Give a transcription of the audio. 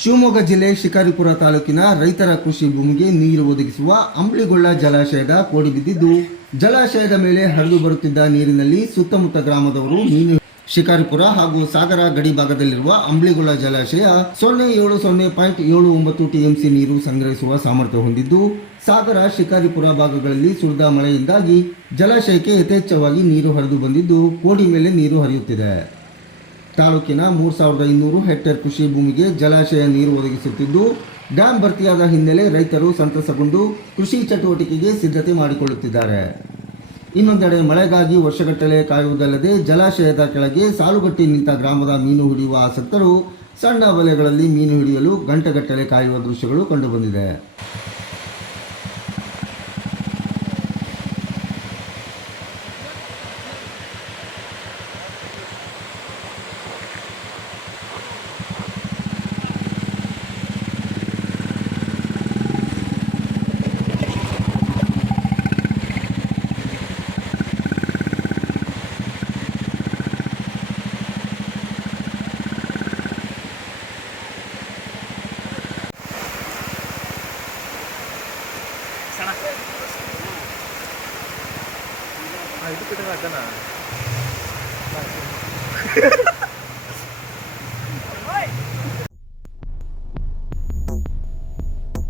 ಶಿವಮೊಗ್ಗ ಜಿಲ್ಲೆ ಶಿಕಾರಿಪುರ ತಾಲೂಕಿನ ರೈತರ ಕೃಷಿ ಭೂಮಿಗೆ ನೀರು ಒದಗಿಸುವ ಅಂಬ್ಳಿಗೊಳ್ಳ ಜಲಾಶಯದ ಕೋಡಿ ಬಿದ್ದಿದ್ದು, ಜಲಾಶಯದ ಮೇಲೆ ಹರಿದು ಬರುತ್ತಿದ್ದ ನೀರಿನಲ್ಲಿ ಸುತ್ತಮುತ್ತ ಗ್ರಾಮದವರು ಮೀನು ಶಿಕಾರಿಪುರ ಹಾಗೂ ಸಾಗರ ಗಡಿ ಭಾಗದಲ್ಲಿರುವ ಅಂಬ್ಳಿಗೊಳ್ಳ ಜಲಾಶಯ 070.79 ಟಿಎಂಸಿ ನೀರು ಸಂಗ್ರಹಿಸುವ ಸಾಮರ್ಥ್ಯ ಹೊಂದಿದ್ದು, ಸಾಗರ ಶಿಕಾರಿಪುರ ಭಾಗಗಳಲ್ಲಿ ಸುರಿದ ಮಳೆಯಿಂದಾಗಿ ಜಲಾಶಯಕ್ಕೆ ಯಥೇಚ್ಛವಾಗಿ ನೀರು ಹರಿದು ಬಂದಿದ್ದು, ಕೋಡಿ ಮೇಲೆ ನೀರು ಹರಿಯುತ್ತಿದೆ. ತಾಲೂಕಿನ 3200 ಹೆಕ್ಟೇರ್ ಕೃಷಿ ಭೂಮಿಗೆ ಜಲಾಶಯ ನೀರು ಒದಗಿಸುತ್ತಿದ್ದು, ಡ್ಯಾಂ ಭರ್ತಿಯಾದ ಹಿನ್ನೆಲೆ ರೈತರು ಸಂತಸಗೊಂಡು ಕೃಷಿ ಚಟುವಟಿಕೆಗೆ ಸಿದ್ಧತೆ ಮಾಡಿಕೊಳ್ಳುತ್ತಿದ್ದಾರೆ. ಇನ್ನೊಂದೆಡೆ ಮಳೆಗಾಗಿ ವರ್ಷಗಟ್ಟಲೆ ಕಾಯುವುದಲ್ಲದೆ ಜಲಾಶಯದ ಕೆಳಗೆ ಸಾಲುಗಟ್ಟಿ ನಿಂತ ಗ್ರಾಮದ ಮೀನು ಹಿಡಿಯುವ ಆಸಕ್ತರು ಸಣ್ಣ ಬಲೆಗಳಲ್ಲಿ ಮೀನು ಹಿಡಿಯಲು ಗಂಟೆಗಟ್ಟಲೆ ಕಾಯುವ ದೃಶ್ಯಗಳು ಕಂಡುಬಂದಿದೆ. itu kita nggak kena.